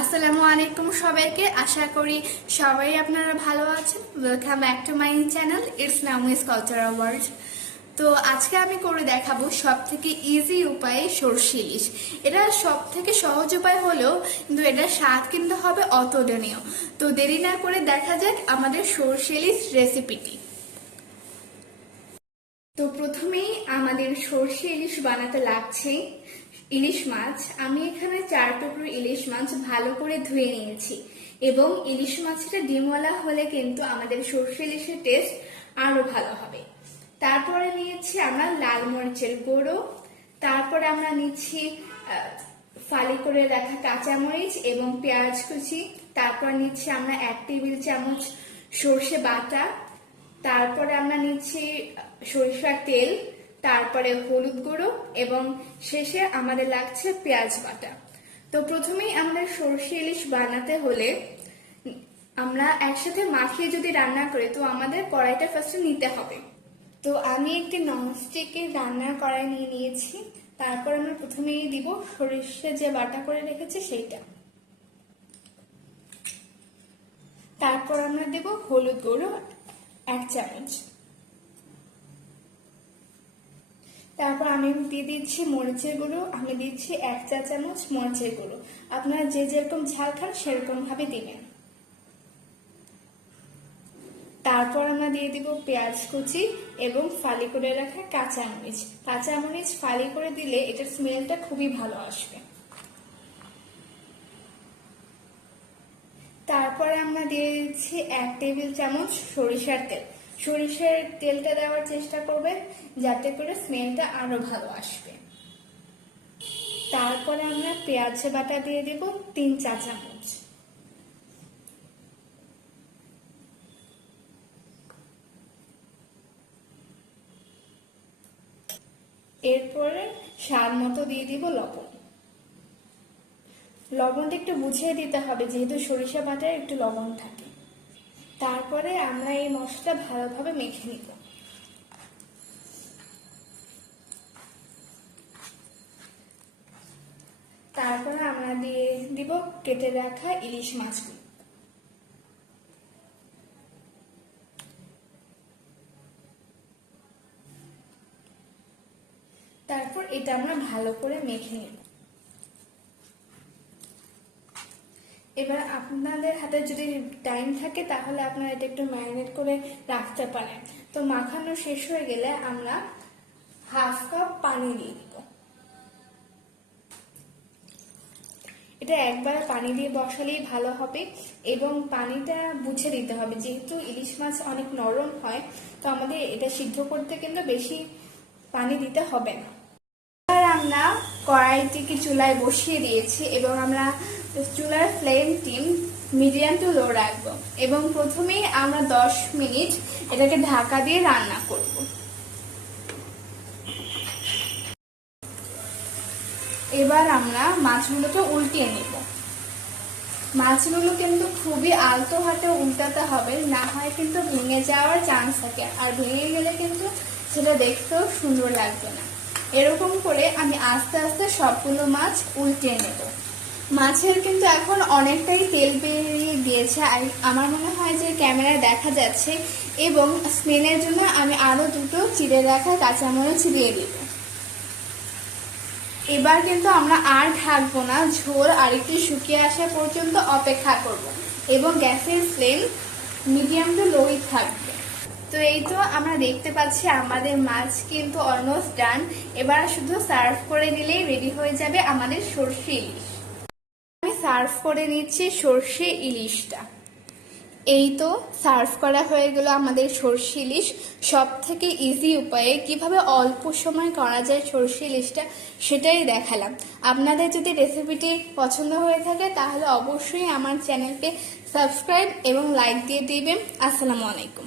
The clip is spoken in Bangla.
আসসালামু আলাইকুম সবাইকে। আশা করি সবাই আপনারা ভালো আছেন। Welcome back to my channel it's নাউমিস কালচারাল ওয়ার্ল্ড। তো আজকে আমি করে দেখাবো সব থেকে ইজি উপায়ে সরষে ইলিশ। এটা সব থেকে সহজ উপায় হলেও কিন্তু এটার স্বাদ কিন্তু হবে অতুলনীয়। তো দেরি না করে দেখা যাক আমাদের সরষে ইলিশ রেসিপিটি। তো প্রথমেই আমাদের সরষে ইলিশ বানাতে লাগছে ইলিশ মাছ। আমি এখানে 4 টুকরো ইলিশ মাছ ভালো করে ধুয়ে নিয়েছি এবং ইলিশ মাছটা ডিমওয়ালা হলে কিন্তু আমাদের সরষে ইলিশের টেস্ট আরো ভালো হবে। তারপরে নিয়েছি আমরা লাল মরিচের গুঁড়ো, তারপরে আমরা নিচ্ছি ফালি করে রাখা কাঁচামরিচ এবং পেঁয়াজ কুচি, তারপর নিচ্ছি আমরা 1 টেবিল চামচ সরষে বাটা, তারপরে আমরা নিচ্ছি সরিষার তেল, তারপরে হলুদ গুঁড়ো এবং শেষে আমাদের লাগছে পেঁয়াজ বাটা। তো প্রথমেই আমাদের সরষে ইলিশ বানাতে হলে আমরা একসাথে মাখিয়ে যদি রান্না করি তো আমাদের কড়াইটা ফার্স্টে নিতে হবে। তো আমি একটি ননস্টিকের রান্নার কড়াই নিয়ে নিয়েছি। তারপর আমরা প্রথমেই দিব সরিষা যে বাটা করে রেখেছি সেইটা, তারপর আমরা দেব হলুদ গুঁড়ো 1 চামচ, তারপর আমি দিয়ে দিচ্ছি মরিচের গুঁড়ো, আমি দিচ্ছি 1 চা চামচ মরিচের গুঁড়ো। আপনারা যে যেরকম ঝাল খান সেরকম ভাবে দিবেন। তারপর আমরা দিয়ে দিব পেঁয়াজ কুচি এবং ফালি করে রাখা কাঁচামরিচ। কাঁচামরিচ ফালি করে দিলে এটার স্মেলটা খুবই ভালো আসবে। তারপরে আমরা দিয়ে দিচ্ছি 1 টেবিল চামচ সরিষার তেল। সরিষার তেলটা দেওয়ার চেষ্টা করবেন যাতে করে স্মেলটা আরো ভালো আসবে। তারপরে আমরা পেঁয়াজ বাটা দিয়ে দেব 3 চা চামচ। এরপরে স্বাদ মতো দিয়ে দিব লবণ। লবণটা একটু বুঝিয়ে দিতে হবে যেহেতু সরিষা বাটায় একটু লবণ থাকে। তারপরে আমরা এই মশলা ভালোভাবে মেখে নিব। তারপরে আমরা দিয়ে দিব কেটে রাখা ইলিশ মাছগুলো। তারপর এটা আমরা ভালো করে মেখে নিব। এবার আপনাদের হাতে যদি টাইম থাকে তাহলে আপনারা এটা একটু ম্যারিনেট করে রাখতে পারেন। তো মাখানো শেষ হয়ে গেলে আমরা 1/2 কাপ পানি দিয়ে দিব। এটা একবার পানি দিয়ে বসালেই ভালো হবে এবং পানিটা বুঝে দিতে হবে যেহেতু ইলিশ মাছ অনেক নরম হয়, তো আমাদের এটা সিদ্ধ করতে কিন্তু বেশি পানি দিতে হবে না। আমরা কড়াইটিকে চুলায় বসিয়ে দিয়েছি এবং আমরা চুলার ফ্লেমটি মিডিয়াম টু লো রাখবো এবং প্রথমেই আমরা 10 মিনিট এটাকে ঢাকা দিয়ে রান্না করব। এবার আমরা মাছগুলোকে উল্টিয়ে নেব। মাছগুলো কিন্তু খুবই আলতো হাতে উল্টাতে হবে, না হয় কিন্তু ভেঙে যাওয়ার চান্স থাকে, আর ভেঙে গেলে কিন্তু সেটা দেখতেও সুন্দর লাগবে না। এরকম করে আমি আস্তে আস্তে সবগুলো মাছ উল্টিয়ে নেব। মাছের কিন্তু এখন অনেকটাই তেল বেরিয়ে গিয়েছে আর আমার মনে হয় যে ক্যামেরায় দেখা যাচ্ছে, এবং স্মেলের জন্য আমি আরো 2টো চিড়ে রাখা কাঁচামরিচ দিয়ে দিব। এবার কিন্তু আমরা আর ঢাকবো না, ঝোল আরেকটু শুকিয়ে আসা পর্যন্ত অপেক্ষা করব এবং গ্যাসের ফ্লেম মিডিয়াম টু লোই থাকবে। তো এই তো আমরা দেখতে পাচ্ছি আমাদের মাছ কিন্তু অলমোস্ট ডান। এবার শুধু সার্ভ করে দিলেই রেডি হয়ে যাবে আমাদের সরষে ইলিশ। আমি সার্ভ করে নিচ্ছি সরষে ইলিশটা। এই তো সার্ভ করা হয়ে গেল আমাদের সরষে ইলিশ। সব থেকে ইজি উপায়ে কিভাবে অল্প সময় করা যায় সরষে ইলিশটা সেটাই দেখালাম। আপনাদের যদি রেসিপিটি পছন্দ হয়ে থাকে তাহলে অবশ্যই আমার চ্যানেলকে সাবস্ক্রাইব এবং লাইক দিয়ে দিবেন। আসসালামু আলাইকুম।